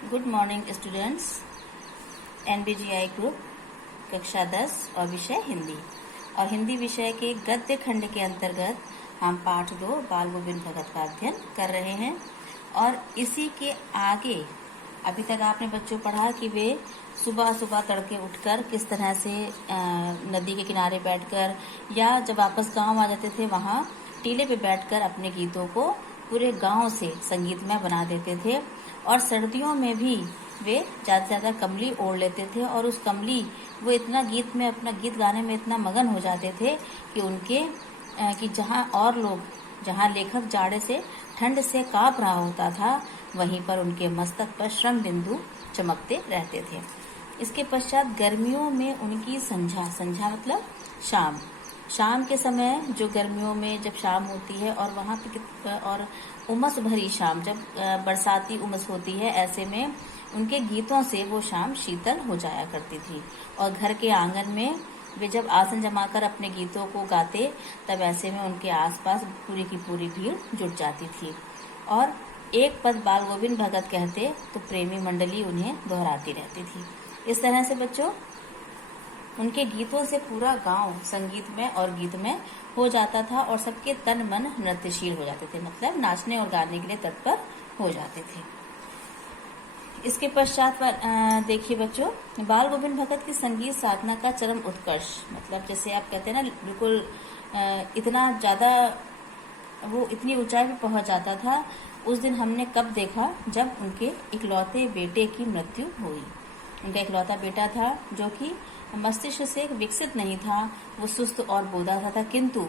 Good morning students. NBGI group कक्षा 10 और विषय हिंदी और हिंदी विषय के गद्य खंड के अंतर्गत हम पाठ 2 बाल गोविंद भगत का अध्ययन कर रहे हैं। और इसी के आगे अभी तक आपने बच्चों पढ़ा कि वे सुबह सुबह तड़के उठकर किस तरह से नदी के किनारे बैठकर या जब वापस गांव आ जाते थे वहां टीले पे बैठकर अपने गीतों को पूरे गांव से संगीतमय बना देते थे। और सर्दियों में भी वे ज्यादा से ज्यादा कमली ओढ़ लेते थे और उस कमली वो इतना गीत में अपना गीत गाने में इतना मगन हो जाते थे कि उनके कि जहाँ लेखक जाड़े से ठंड से कांप रहा होता था वहीं पर उनके मस्तक पर श्रम बिंदु चमकते रहते थे। इसके पश्चात गर्मियों में उनकी संझा मतलब शाम के समय जो गर्मियों में जब शाम होती है और वहां पे और उमस भरी शाम जब बरसाती उमस होती है, ऐसे में उनके गीतों से वो शाम शीतल हो जाया करती थी। और घर के आंगन में वे जब आसन जमाकर अपने गीतों को गाते तब ऐसे में उनके आसपास पूरी की पूरी भीड़ जुट जाती थी और एक पद बाल गोविंद भगत कहते तो प्रेमी मंडली उन्हें दोहराती रहती थी। इस तरह से बच्चों उनके गीतों से पूरा गांव संगीतमय और गीतमय हो जाता था और सबके तन मन नृत्यशील हो जाते थे, मतलब नाचने और गाने के लिए तत्पर हो जाते थे। इसके पश्चात देखिए बच्चों, बाल गोविंद भगत की संगीत साधना का चरम उत्कर्ष, मतलब जैसे आप कहते हैं ना बिल्कुल इतना ज्यादा वो इतनी ऊंचाई पे पहुंच जाता था। उस दिन हमने कब देखा जब उनके इकलौते बेटे की मृत्यु हुई। उनका इकलौता बेटा था जो कि मस्तिष्क से विकसित नहीं था, वो सुस्त और बोधा था, किंतु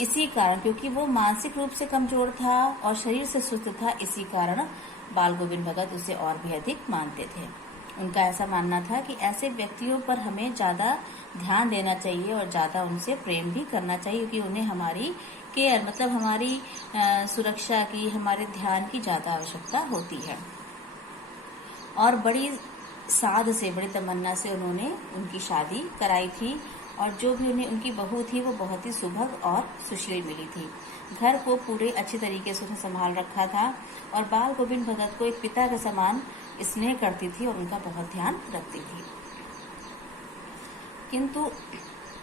इसी कारण क्योंकि वो मानसिक रूप से कमजोर था और शरीर से सुस्त था, इसी कारण बाल गोविंद भगत उसे और भी अधिक मानते थे। उनका ऐसा मानना था कि ऐसे व्यक्तियों पर हमें ज्यादा ध्यान देना चाहिए और ज्यादा उनसे प्रेम भी करना चाहिए क्योंकि उन्हें हमारी केयर मतलब हमारी सुरक्षा की, हमारे ध्यान की ज्यादा आवश्यकता होती है। और बड़ी साध से, बड़ी तमन्ना से उन्होंने उनकी शादी कराई थी और जो भी उन्हें उनकी बहू थी वो बहुत ही सुभग और सुशील मिली थी। घर को पूरे अच्छी तरीके से उन्हें संभाल रखा था और बाल गोविंद भगत को एक पिता के समान स्नेह करती थी और उनका बहुत ध्यान रखती थी। किंतु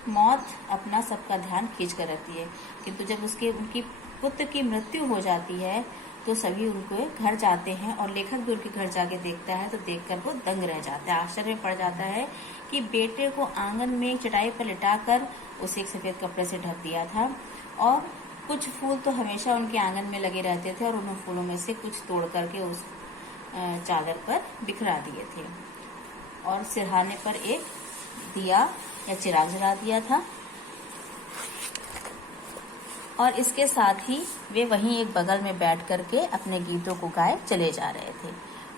मौत अपना सबका ध्यान खींच कर रखती है, किंतु जब उनकी पुत्र की मृत्यु हो जाती है तो सभी उनको घर जाते हैं और लेखक भी उनके घर जाके देखता है तो देखकर वो दंग रह जाता है, आश्चर्य में पड़ जाता है कि बेटे को आंगन में चटाई पर लिटाकर उसे एक सफेद कपड़े से ढक दिया था और कुछ फूल तो हमेशा उनके आंगन में लगे रहते थे और उन फूलों में से कुछ तोड़ करके उस चादर पर बिखरा दिए थे और सिरहाने पर एक दिया या चिराग जला दिया था। और इसके साथ ही वे वहीं एक बगल में बैठ करके अपने गीतों को गाए चले जा रहे थे।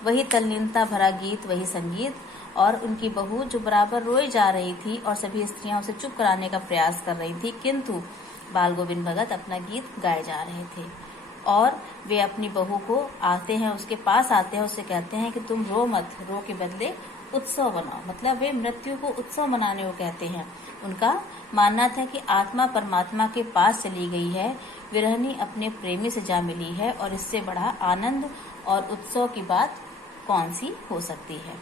वही तल्लीनता भरा गीत, वही संगीत और उनकी बहू जो बराबर रोई जा रही थी और सभी स्त्रियां उसे चुप कराने का प्रयास कर रही थी, किंतु बाल गोविंद भगत अपना गीत गाए जा रहे थे। और वे अपनी बहू को उसके पास आते हैं, उससे कहते हैं कि तुम रो मत, रो के बदले उत्सव बनाओ, मतलब वे मृत्यु को उत्सव मनाने को कहते हैं। उनका मानना था कि आत्मा परमात्मा के पास चली गई है, विरहनी अपने प्रेमी से जा मिली है और इससे बड़ा आनंद और उत्सव की बात कौन सी हो सकती है।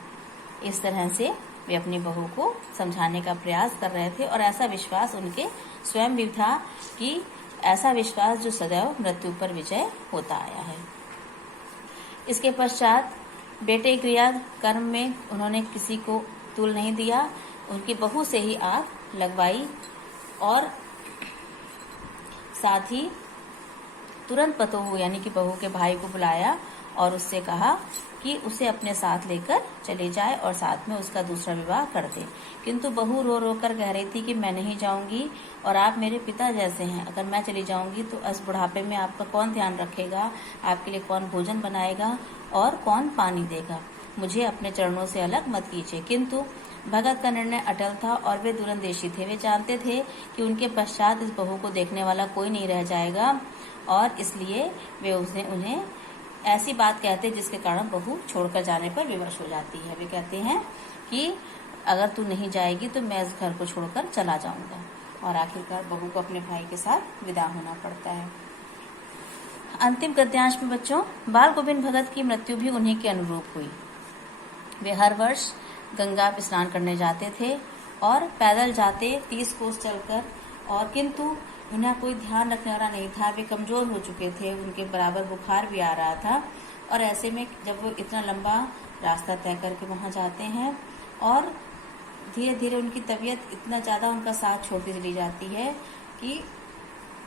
इस तरह से वे अपनी बहू को समझाने का प्रयास कर रहे थे और ऐसा विश्वास उनके स्वयं भी था कि ऐसा विश्वास जो सदैव मृत्यु पर विजय होता आया है। इसके पश्चात बेटे क्रिया कर्म में उन्होंने किसी को तुल नहीं दिया, उनकी बहू से ही आग लगवाई और साथ ही तुरंत पतोहू यानी कि बहू के भाई को बुलाया और उससे कहा कि उसे अपने साथ लेकर चले जाए और साथ में उसका दूसरा विवाह कर दे। किंतु बहू रो रो कर कह रही थी कि मैं नहीं जाऊंगी और आप मेरे पिता जैसे हैं, अगर मैं चली जाऊंगी तो इस बुढ़ापे में आपका कौन ध्यान रखेगा, आपके लिए कौन भोजन बनाएगा और कौन पानी देगा, मुझे अपने चरणों से अलग मत कीजिए। किंतु भगत का निर्णय अटल था और वे दूरंदेशी थे। वे जानते थे कि उनके पश्चात इस बहू को देखने वाला कोई नहीं रह जाएगा और इसलिए वे उन्हें ऐसी बात कहते जिसके कारण बहू छोड़कर जाने पर विवश हो जाती है। वे कहते हैं कि अगर तू नहीं जाएगी तो मैं इस घर को छोड़कर चला जाऊंगा और आखिरकार बहू को अपने भाई के साथ विदा होना पड़ता है। अंतिम गद्यांश में बच्चों बाल गोविंद भगत की मृत्यु भी उन्हीं के अनुरूप हुई। वे हर वर्ष गंगा में स्नान करने जाते थे और पैदल जाते 30 कोस चलकर, और किंतु उन्हें कोई ध्यान रखने वाला नहीं था। वे कमजोर हो चुके थे, उनके बराबर बुखार भी आ रहा था, और ऐसे में जब वो इतना लंबा रास्ता तय करके वहां जाते हैं और धीरे धीरे उनकी तबीयत इतना ज़्यादा उनका साथ छोड़ती चली जाती है कि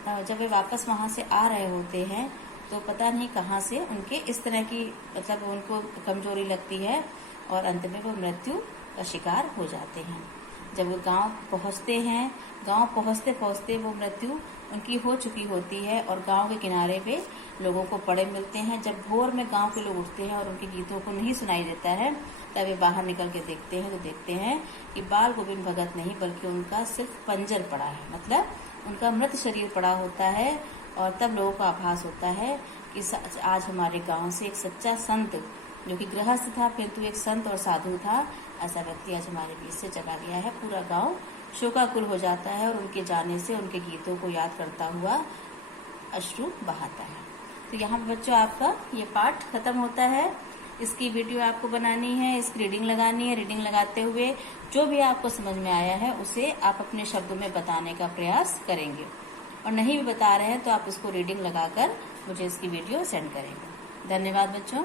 जब वे वापस वहां से आ रहे होते हैं तो पता नहीं कहाँ से उनके इस तरह की मतलब उनको कमजोरी लगती है और अंत में वो मृत्यु का शिकार हो जाते हैं। जब वो गांव पहुंचते हैं, गांव पहुंचते पहुंचते वो मृत्यु उनकी हो चुकी होती है और गांव के किनारे पे लोगों को पड़े मिलते हैं। जब भोर में गांव के लोग उठते हैं और उनके गीतों को नहीं सुनाई देता है, तब वे बाहर निकल के देखते हैं तो देखते हैं कि बाल गोविंद भगत नहीं बल्कि उनका सिर्फ पंजर पड़ा है, मतलब उनका मृत शरीर पड़ा होता है। और तब लोगों को आभास होता है कि आज हमारे गांव से एक सच्चा संत, जो कि गृहस्थ था किंतु एक संत और साधु था, ऐसा व्यक्ति आज हमारे बीच से चला गया है। पूरा गांव शोकाकुल हो जाता है और उनके जाने से उनके गीतों को याद करता हुआ अश्रु बहाता है। तो यहाँ पर बच्चों आपका ये पाठ खत्म होता है। इसकी वीडियो आपको बनानी है, इसकी रीडिंग लगानी है। रीडिंग लगाते हुए जो भी आपको समझ में आया है उसे आप अपने शब्दों में बताने का प्रयास करेंगे, और नहीं भी बता रहे हैं तो आप उसको रीडिंग लगाकर मुझे इसकी वीडियो सेंड करेंगे। धन्यवाद बच्चों।